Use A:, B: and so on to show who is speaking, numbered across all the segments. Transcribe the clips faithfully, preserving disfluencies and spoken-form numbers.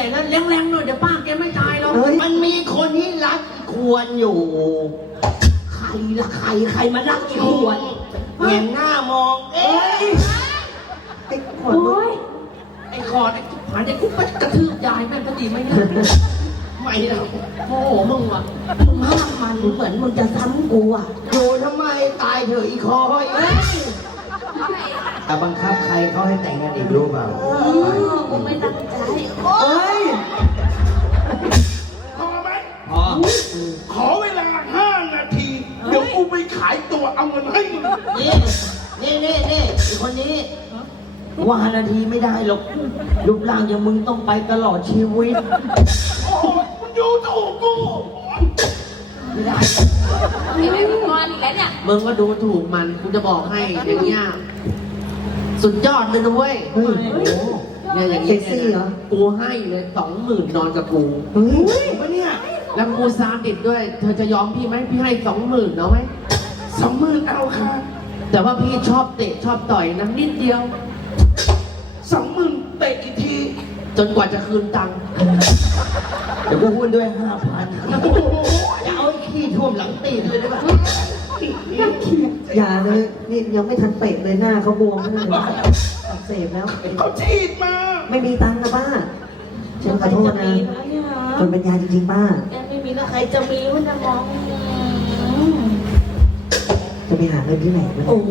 A: งั้นแรงๆหน่อยเดี๋ยวป้าแกไม่ตายหรอก
B: มันมีคนที่รักควรอยู่ใครละใครใครมารักอีควรเห็นหน้ามองเอ๊ะไอ้ขอด
A: โอ้ยไอ้คอร์ดไอ้ผ่านไอ้กุ๊บไปกระทืบยายแม่งก็ดีไหมเนี่ยไม่หรอกโอ้โหมึงอ่ะมึงห้ามมันเหมือนมึงจะซ้ำกูอ่ะ
B: อยู่ทำไมตายเถอะอีคอยแต่บังคับใครเขาให้แต่งงานอีกรู้เปล่า
A: กูไม่ตั้งใจ
B: เอ้ย
C: พอไหม
B: พอ
C: ขอเวลาห้านาที เดี๋ยวกูไปขายตัวเอาเงินให้มึง
B: นี่นี่นี่นี่อีคนนี้ว่านาทีไม่ได้หรอกรูปร่างอย่างมึงต้องไปตลอดชีวิต
C: โอ้ยมึงดูถูกกู
B: ไม่ได้
A: นี่ไม่มีงอนอีกแล้วเนี่ยมึงก็ดูถูกมันกูจะบอกให้อย่างเงี้ยสุดยอดเลยนะเว้ย
B: เฮ้ย
A: เนี่ยอย่าง
B: เซ็
A: เงี้
B: กซี่เหรอ
A: กูให้เลยสองหมื่นนอนกับกู
B: เฮ้ย
C: ปะเนี่ย
A: แล้วกูซาดิสด้วย เธอจะยอมพี่ไหมพี่ให้สองหมื่นเอาไหม
C: สองหมื่นเอาค่ะ
A: แต่ว่าพี่ชอบเตะชอบต่อยนะนิดเดียว
C: สองหมื่นเตะกี่ที
A: จนกว่าจะคืนตังค์
B: เดี๋ยวกูหุ้นด้วยห้าพันจะเอาไอ้ขี้ท่วมหลังตีนเลยได้ป่ะอย่าเลยนี่ยังไม่ทันเตะเลยหน้าเขาบวมแล้วเลยอักเสบแล้ว
C: เขาฉีดมา
B: ไม่มีตังค์นะป้าฉันขอโทษนะคนปัญญาจริงๆป้า
D: แกไม่มีแล้วใครจะมีวะนะมอง
B: จะไปหาเงินที่ไหนวะ
D: โอ้โห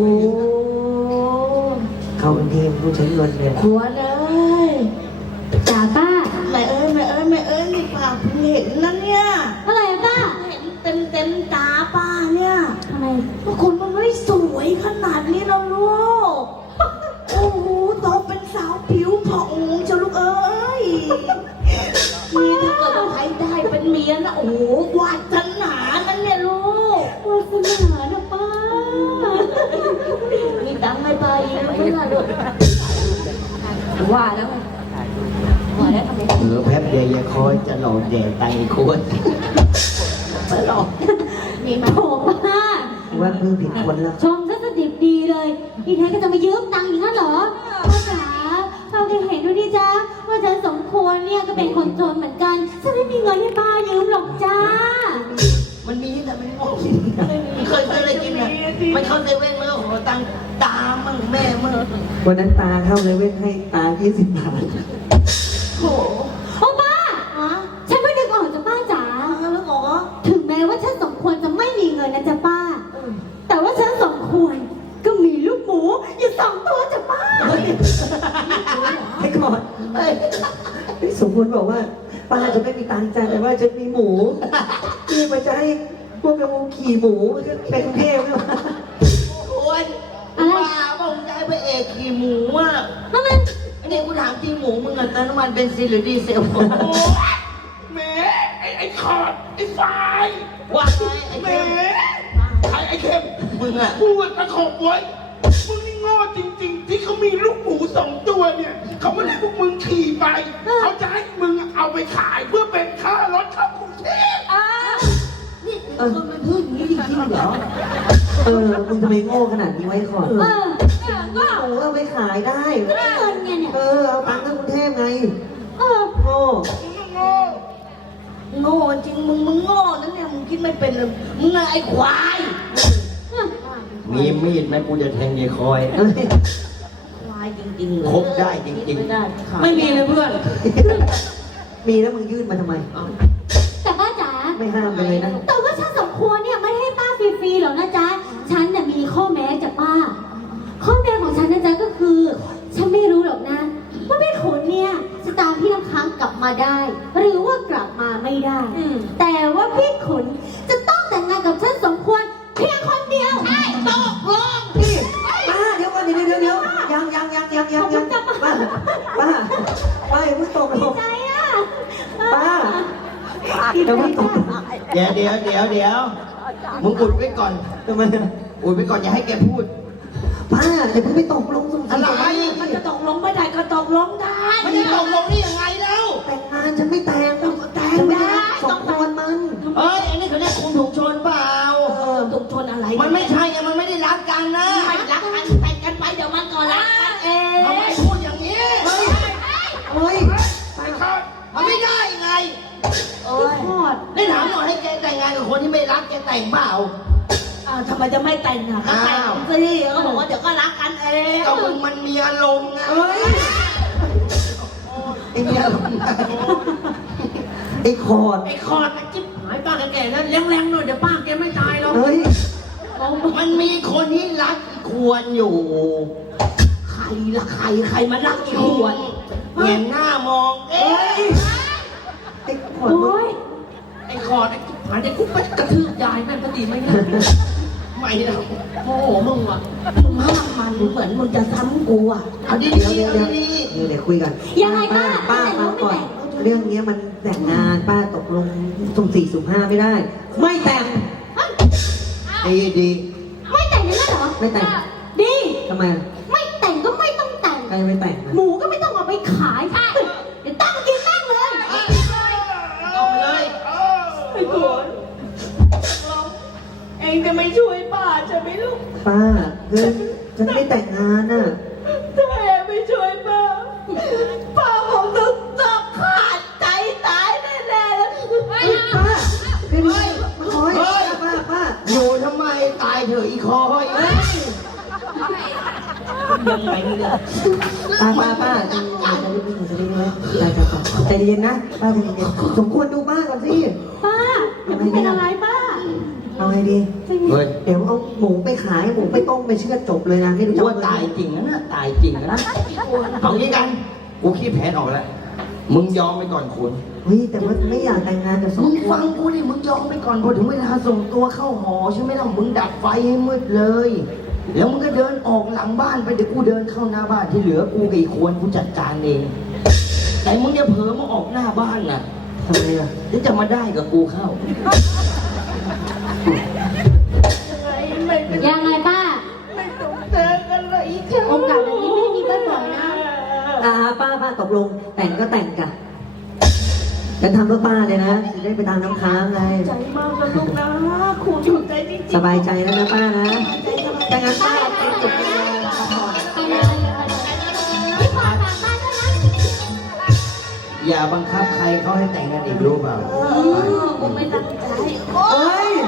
B: เขาเป็นทีมผู้ใช้เงินเนี่ย
D: หัวเลย
E: จ๋าป้า
D: แม่เอ้ยแม่เอ้ยแม่เอ้ยนี่ป้าเพิ่งเห็นนะเนี่ย
E: อะไรอะป้า
D: เห็นเต็มเต็มตาป้าเนี่ย
E: ทำไม
D: ว่าคนมันไม่สวยขนาดนี้นะลูกโอ้โหโตเป็นสาวผิวผ่องเจ้าลูกเอ้ยนี่ถ้าเกิดว่าใครได้เป็นเมียนะโอ้โหวาสนานั่นเนี่ยลูก
E: วาสนานะป้า
D: มีตังค์ให้ป้าอีกไหมล่ะลูก
E: ว่าแล้วไงว่าแล้วทำไม
B: เหลือแป๊บเดียวอย่าคอยจะหลอกแย่ตังค์ควรไปหลอก
D: มีไหม
E: โถป้า
B: ว่าเพิ่งผิดคนแล้ว
E: ชมซะสดิบดีเลยที่แท้ก็จะมายืมตังค์อย่างนั้นเหรอป้าจ๋าป้าได้เห็นดูดิจ้าว่าฉันสมควรเนี่ยก็เป็นคนจนเหมือนกันฉันไม่มีเงินให้ป้ายืมหรอกจ้า
B: มันมีแต่ไม่บอกกินไม่เคยซื้ออะไรกินอ่ะมันเข้าเซเว่นมันก็ขอตังค์ตามั่งแม่มั่งวันนั้นตาเข้าเซเว่นให้ตายี่สิบบาท
D: โอ้
E: โอ้ป้า
D: ฮะ
E: ฉันไม่นึกออกจ้ะป้าจ๋า
D: แล้วเหรอ
E: ถึงแม้ว่าฉันสมควรจะไม่มีเงินนะจ๊ะป้า แต่ว่าฉันสมควรก็มีลูกหมูอยู่สองตัวจ้ะป้า
B: ให้ก่อนเฮ้ยสมควรบอกว่าป้าจะไม่มีตังค์จ้ะแต่ว่าจะมีหมูที่มันจะให้พวกกระมูขี่หมูเป็นเทพหรือเปล่าควรป้าบอกจะให้พระเอกขี่หมูอ่ะ
E: ทำไม
B: ไอ้เนี่ยกูถามจริงหมูมึงอะเติมน้ำมันเบนซินหรือดีเซล
C: โอ้ยแหมไอ้ไอ้คอร์ดไอ้ไฟ
B: ว่าไงไอ้
C: แหม
B: เข้ม
C: ไอ้ไอ้เข้ม
B: มึงอะ
C: พูดตะขบไว้ มึงนี่โง่จริงๆ ที่เขามีลูกหมูสองตัวเนี่ย เขาไม่ได้พวกมึงขี่ไป เขาจะให้มึงเอาไปขายเพื่อเป็นค่ารถเข้ากรุงเทพ
B: นี่คนมันพูดอย่างนี้จริงๆเหรอ เออ มึงทำไมโง่ขนาดนี้ไว้ก่อน
E: เออก็
B: โอ้เอาไปขายได้
E: ไม่ได้เงินไงเนี่ย
B: เออ เอาตังค์เข้ากรุงเทพไง
E: เออ
B: โง่
C: มึงน่ะโง่
D: โง่จริงมึงมึงโง่นั่นเนี่ยมึงคิดไม่เป็นเลยมึงอะไรไอ้ควาย
B: มีมีดไหมกูจะแทงยายคอย
D: ควายจริงๆเลย
B: ครบได้จริงๆ
D: ไม่ได้ขาย
A: ไม่มีเลยเพื่อน
B: มีแล้วมึงยื่นมาทำไม
E: แต่ป้าจ๋า
B: ไม่ห้ามไปเลยนะ
E: แต่ว่าฉันสมควรเนี่ยไม่ให้ป้าฟรีๆหรอกนะจ๊ะ ฉันเนี่ยมีข้อแม้จากป้า ข้อแม้ของฉันนะจ๊ะก็คือ ฉันไม่รู้หรอกนะ ว่าพี่ขุนเนี่ยจะตามพี่น้ำค้างกลับมาได้ หรือว่ากลับมาไม่ได้ แต่ว่าพี่ขุนจะต้องแต่งงานกับฉันสมควรเพียงคนเดียวใช่ตกลง
B: นี่ป้าเดี๋ยวก่อนเดี๋ยวเดี๋ยวเดี๋ยวยังยังยังยังยังยังป้าป้าป้าอย่าเพิ่งตกลง
E: ใจอ่ะ
B: ป้าเดี๋ยวเพิ่งตกเดี๋ยวเดี๋ยวเดี๋ยวเดี๋ยวมึงอุดไว้ก่อนทำไมอุดไว้ก่อนอย่าให้แกพูดป้าเดี๋ยวเพิ่งไปตกลงสมอะไร
D: มันจะตกลงไม่ได้ก็ตกลงได้
B: มันจะตกลงได้ยังไงแล้วแต่งงานฉันไม่แต่งต้องแต่งได้สมควรมันเอ้ยอันนี้เขาเรียกคุมถูกชนเปล่า
D: เออถูกชนอะไร
B: มันไม่ใช่ไงมันไม่ได้รักกันนะ
D: ไม่รักกันแต่งกันไปเดี๋ยวมันก็รักกันเอ
B: ทำไม
D: ง
B: พูดอย่างนี้ เฮ้ย เฮ้ย
C: ไอ้คอร์ด
B: มันไม่
E: อด
A: ได้ถามหน่อยให้แกแต่งงานกับคนที่ไม่รักแกแต่งเปล่า
D: อ้าวทำไมจะไม่แต่งอ่ะก็แต่ง
A: อ้าว
D: สิเขาบอกว่าเดี๋ยวก็รักกันเอง
A: ก็มึงมันมีอารมณ์ไง
B: เอ้ย
A: ไอ้มีอารมณ์
B: ไอ้คอร์ด
A: ไอ้คอร์ดมันจิ๊บหายป้าแกๆนั่นแรงๆหน่อยเดี๋ยวป้าแกไม่ตายหรอก
B: เฮ้ย
A: มันมีคนที่รักอีควรอยู่
D: ใครละใครใครมารักอีกควร
A: เห็นหน้ามอง เอ๊ะ
B: ไอ้คอร์ด
E: โอ้ย
A: ไอ้คอร์ดไอ้ผ่านไอ้กุ๊บไปกระทืบยายแม่งพอดีไหมเนี่ยไม่หรอกโมโหมึงว่ะ
D: มึงห้ามมันเหมือนมึงจะซ้ำกูอ่ะ
A: เอาดี
B: เดี๋ยว
A: ๆ
B: เดี๋ยว
A: เอา
B: เดี๋ยว
A: ดี
B: เดี๋ยวเดี๋ยวคุยกัน
E: ยังไงป้า
B: ป้า
E: แต่ง
B: ฟัง
E: ไม่
B: ก่อน
E: แต่ง
B: เรื่องเนี้ยมันแต่งงานป้าตกลงสุ่มสี่สุ่มห้าไม่ได้ ไม่แต่ง
A: ๆดีดี
E: ไม่แต่งอย่างนั้นเหรอ
B: ไม่แต่ง
E: ดี
B: ทำไม
E: ไม่แต่งก็ไม่ต้องแต่ง
B: ใครไม่แต่งอะ
E: หมูก็ไม่ต้องเอาไปขายใช่เดี๋ยวตั้งกินแม่งเลย
A: เอาไปเลย
D: ไอ้ควรเองจะไม่ช่วยป้าจะไม่ลูก
B: ป้าเฮ้ยฉันไม่แต่งงานน่ะ
D: ถ้าเองไม่ช่วยป้าป้าคงต้องต้องขาดใจตายแน่ๆแล้ว
B: เฮ้ยป้าเฮ้ยมาคอย
A: เฮ้ย
B: ป้าป้า
A: อยู่ทำไมตายเถอะอีคอย
D: ยังไงเนี่ย
B: ป้าป้าป้าใจเย็นๆจะได้ไม่จะได้ไม่ใจใจก่อนใจเย็นนะป้าใจเย็นๆสมควรดูบ้านก่อนสิ
E: ป้าอย่าเพิ่งเป็นอะไรป้า
B: เอาไงดี
A: เฮ้ย
B: เดี๋ยวเอาหมูไปขายหมูไปต้มไปเชือดจบเลยนะไม่รู้จะ
A: ว่าตายจริงนะน่ะตายจริงนะเอางี้กัน กูคิดแผนออกแล้ว มึงยอมไปก่อนคุณ
B: เฮ้ยแต่ว่าไม่อยากแต่งงานกับสอ
A: มึ
B: ง
A: ง
B: คน
A: ฟังกูดิ มึงยอมไปก่อนพอถึงเวลาส่งตัวเข้าหอใช่ไหมล่ะ มึงดับไฟให้มืดเลย แล้วมึงก็เดินออกหลังบ้านไปเดี๋ยวกูเดินเข้าหน้าบ้านที่เหลือกูกับอีควรกูจัดการเอง แต่มึงอย่าเผลอมาออกหน้าบ้านน่ะ
B: ทำไมอ่ะ
A: เดี๋ยวจะมาได้กับกูเข้า
E: ยังไงป้า
D: ไม่ต้องเจอกันเลยอีกครั้ง
E: โอกาสแบบนี้ไม่ได้มีบ่อยๆนะ
B: อ่าป้าป้าตกลงแต่งก็แต่งกันฉันทำเพื่อป้าเลยนะจะได้ไปตามน้ำค้างไง
D: ใจมากนะลูกนะครูถูกใจจริงๆ
B: สบายใจแล้วนะป้านะแต่งั้นป้าไปจุดไปเลย
E: ไปเลยพี่ขอฝากบ้านด้วยนะ
A: อย่าบังคับใครเขาให้แต่งกันอีกรู้เปล่า
D: เออกูไม่ตั้งใจ
B: เอ้ย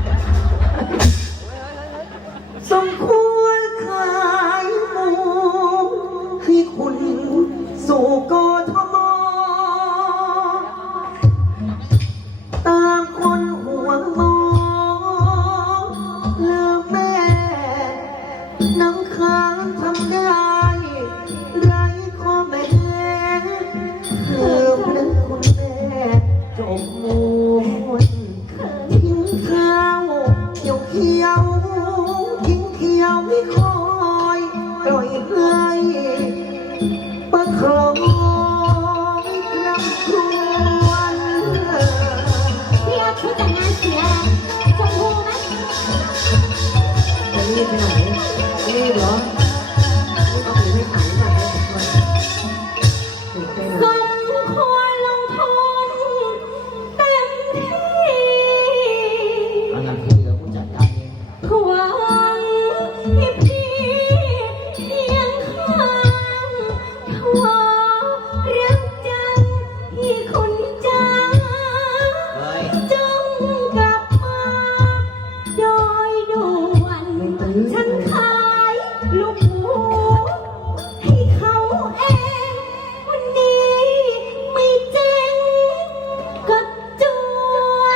B: สมควรขายหมูให้คุณสู่กทมตามคนหัวงอลืมแม่น้ำค้างทำได้ไรข้อแม้ลืมนึกคุณแม่จบมูนทิ้งข้าวเขียวเขียวทิ้งเขียวไม่คอยปล่อยให้ประคองคำครวญ
E: พี่เอาชุดแต่งงานสีอะไรชมพูไหม
B: จะรีบไปไหนรีบเหรอเอาไปให้ขายก่อนนะตื่นเต้น
E: ส
B: อะ
E: มควรลงทุนเต็มที่
A: อันนั้นคือเดี๋ยวกูจัดการเอง
E: หวังให้พี่เคียงข้างขอรักจังพี่คุณจ้า
A: เฮ้ย
E: จงกลับมาโดยด่วนฉันขายลูกหมูให้เขาเองวันนี้ไม่เจ๊งก็จวน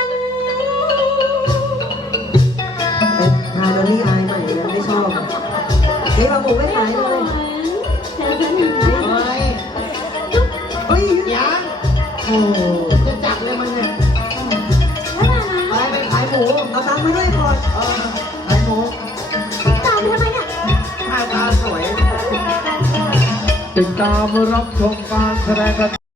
B: ไปทาโดนี่อายใหม่เลยไม่ชอบเฮ้ยมาหมูไม่ขายเลย
E: เจอกันอีกไหม
A: เฮ้ย
B: เฮ้ย
A: ยัง
B: โอ้
A: จะจับเลยมันเนี่ย ไปไปขายหมู
B: เอาตังค์มาด้วยก่อน
A: เออขายหมู
E: ตามทำไมเนี่ย
A: หน้าตาสวย
C: ติดตามรับชมการแสดง